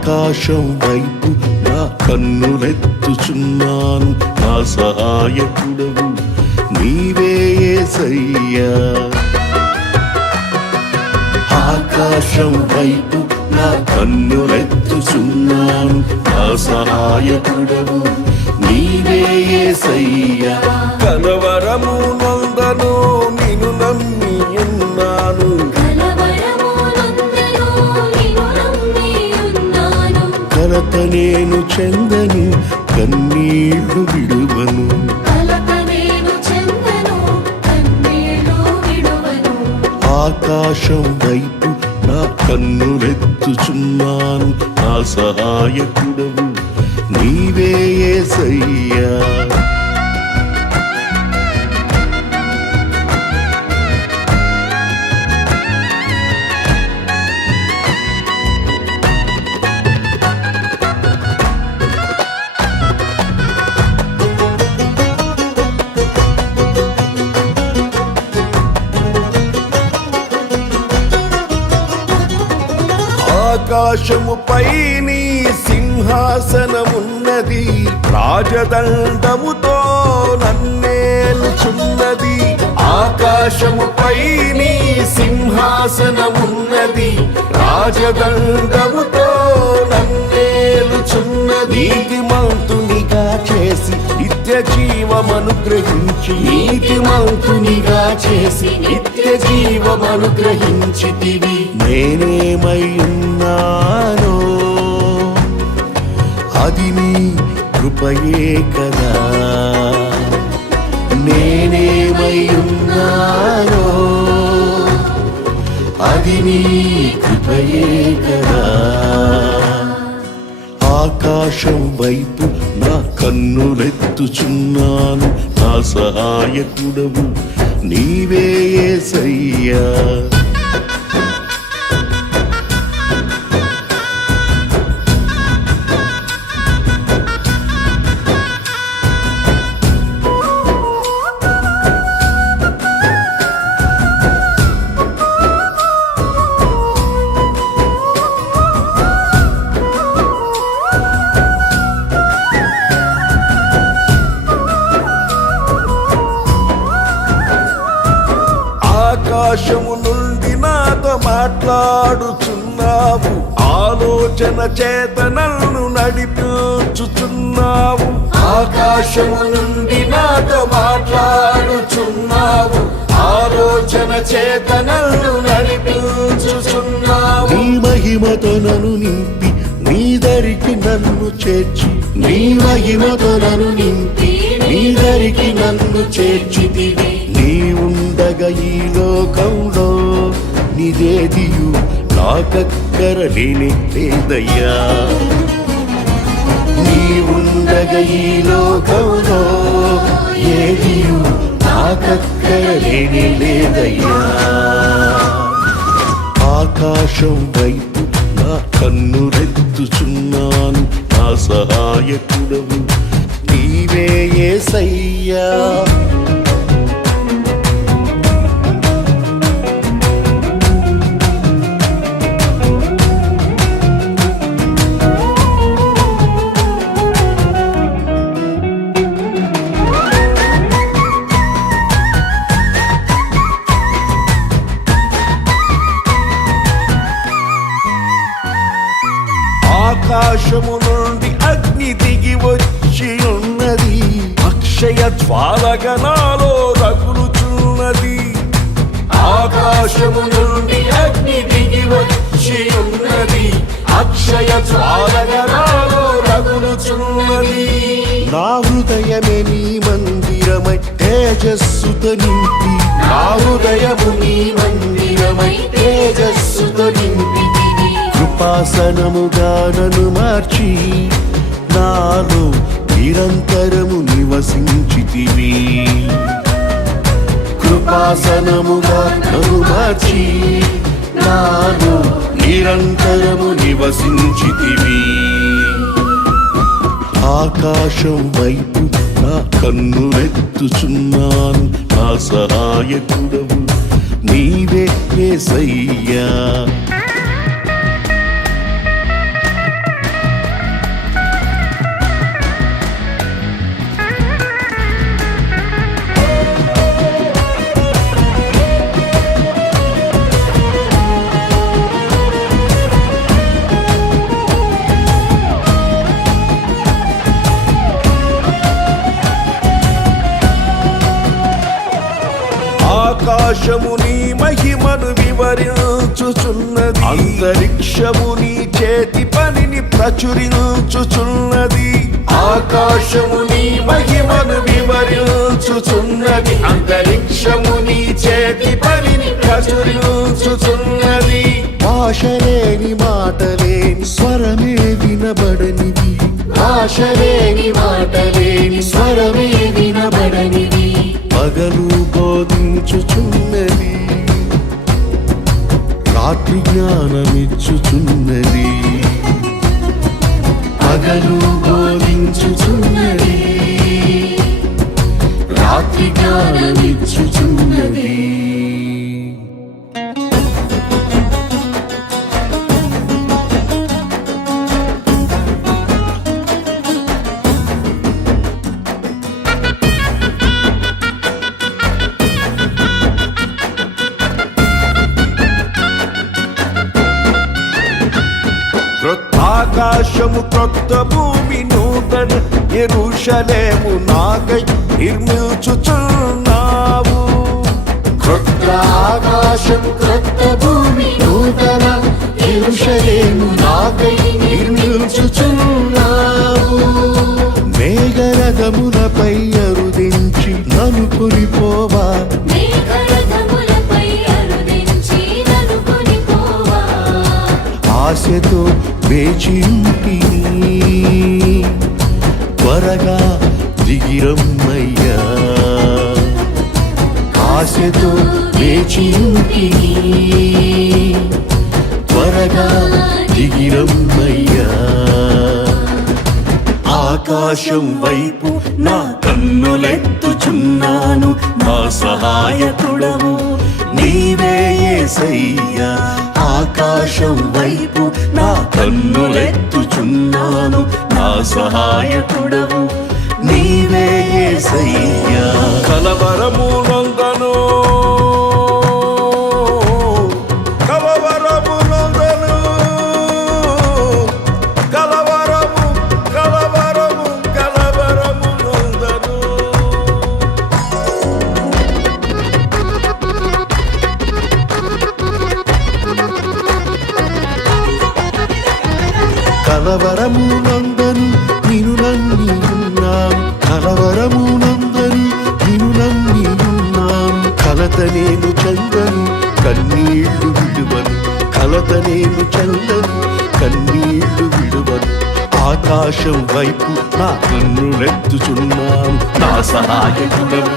ఆకాశం వైపు నా కన్నులెత్తుచున్నాను, నా సహాయకుడవు నీవే యేసయ్యా. ఆకాశం వైపు నా కన్నులెత్తుచున్నాను, నా సహాయకుడవు నీవే యేసయ్యా. కలవరము నందను నిన్ను నమ్మి ఉన్నాను, కలత నేను చెందను కన్నీళ్లు విడువను. ఆకాశం వైపు నా కన్నులెత్తుచున్నాను, నా సహాయకుడవు నీవే యేసయ్యా. ఆకాశముపై నీ సింహాసనమున్నది, రాజదండముతో నన్నేలుచున్నది. ఆకాశముపై నీ సింహాసనమున్నది, రాజదండముతో నన్నేలుచున్నది. నీతిమంతునిగా చేసి నిత్య జీవమనుగ్రహించి, నీతిమంతునిగా చేసి నిత్య జీవమనుగ్రహించితివి. నేనేమై ఉన్నానో అది నీ కృపయే కదా, నేనేమై ఉన్నానో అది నీ కృపయే కదా. ఆకాశం వైపు నా కన్నులెత్తుచున్నాను, నా సహాయకుడవు నీవే యేసయ్యా. ఆకాశము నుండి నాతో మాట్లాడుచున్నావు, ఆలోచన చేత నన్ను నడిపించుచున్నావు. ఆకాశము నుండి నాతో మాట్లాడుచున్నావు, ఆలోచన చేత నన్ను నడిపించుచున్నావు. నీ మహిమతో నన్ను నింపి నీ దరికి నన్ను చేర్చి, నీ మహిమతో నన్ను నింపి నీ దరికి నన్ను చేర్చితివి. నీ ఉండగా ఈ లోకంలో నిదేదియు నాకక్కర లేనే లేదయ్యా. నీ ఉండగా ఈ లోకంలో ఏదియు నాకక్కర లేనే లేదయ్యా. ఆకాశం వైపు నా కన్నులెత్తుచున్నాను, నా సహాయకుడవు నీవే యేసయ్యా. ఆకాశము నుండి అగ్ని దిగి వచ్చి ఉన్నది, అక్షయ జ్వాలగా నాలో రగులుచున్నది. ఆకాశము నుండి అగ్ని దిగి వచ్చి ఉన్నది, అక్షయ జ్వాలగా నాలో రగులుచున్నది. నా హృదయమే నీ మందిరమై తేజస్సుతో నింపి, నా హృదయము నీ మందిరమై తేజస్సుతో నింపి. కృపాసనముగా నన్ను మార్చి నాలో నిరంతరము నివసించితివి. కృపాసనముగా నన్ను మార్చి నాలో నిరంతరము నివసించితివి. ఆకాశం వైపు నా కన్నులెత్తుచున్నాను, నా సహాయకుడవు నీవే యేసయ్యా. ఆకాశము నీ మహిమను వివరించుచున్నది, అంతరిక్షము నీ చేతి పనిని ప్రచురించుచున్నది. ఆకాశము నీ మహిమను వివరించుచున్నది, అంతరిక్షము నీ చేతి పనిని ప్రచురించుచున్నది. భాషలేని మాటలేని స్వరమే వినబడనిది, భాషలేని మాటలేని స్వరమే వినబడనిది. పగలు బోధించుచున్నది, రాత్రి జ్ఞానమిచ్చుచున్నది. పగలు బోధించుచున్నది, రాత్రి జ్ఞానమిచ్చుచున్నది. క్రొత్త ఆకాశము క్రొత్త భూమి నూతన యెరూషలేము నాకై నిర్మించుచున్నావు. క్రొత్త ఆకాశము క్రొత్త భూమి నూతన యెరూషలేము నాకై నిర్మించుచున్నావు. మేఘరథములపై అరుదించి నన్ను కొనిపోవా, ఆశతో వేచింటిని, త్వరగా దిగిరమ్మయ్యా. ఆశతో వేచింటిని, త్వరగా దిగిరమ్మయ్యా. ఆకాశం వైపు నా కన్నులెత్తుచున్నాను, నా సహాయకుడవు నీవే యేసయ్యా. ఆకాశం వైపు నా కన్నులెత్తుచున్నాను, నా సహాయకుడవు నీవే యేసయ్యా. కలవరము నొందను, కలవరము నొందను, కలవరము కలవరము కలవరము నొందను. కలవరము నందను నిను నమ్మి ఉన్నాను, కలవరము నందను నిను నమ్మి ఉన్నాను. కలత నేను చందను కన్నీళ్లు విడువను, కలత నేను చందను కన్నీళ్లు విడువను. ఆకాశం వైపు నా కన్నులెత్తుచున్నాను, నా సహాయకుడవు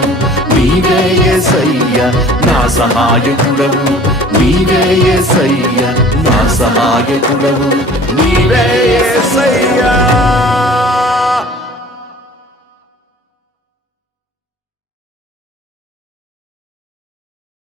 నీవే యేసయ్యా. నా సహాయకుడవు నీవే యేసయ్యా, నా సహాయకుడవు నీవే యేసయ్యా.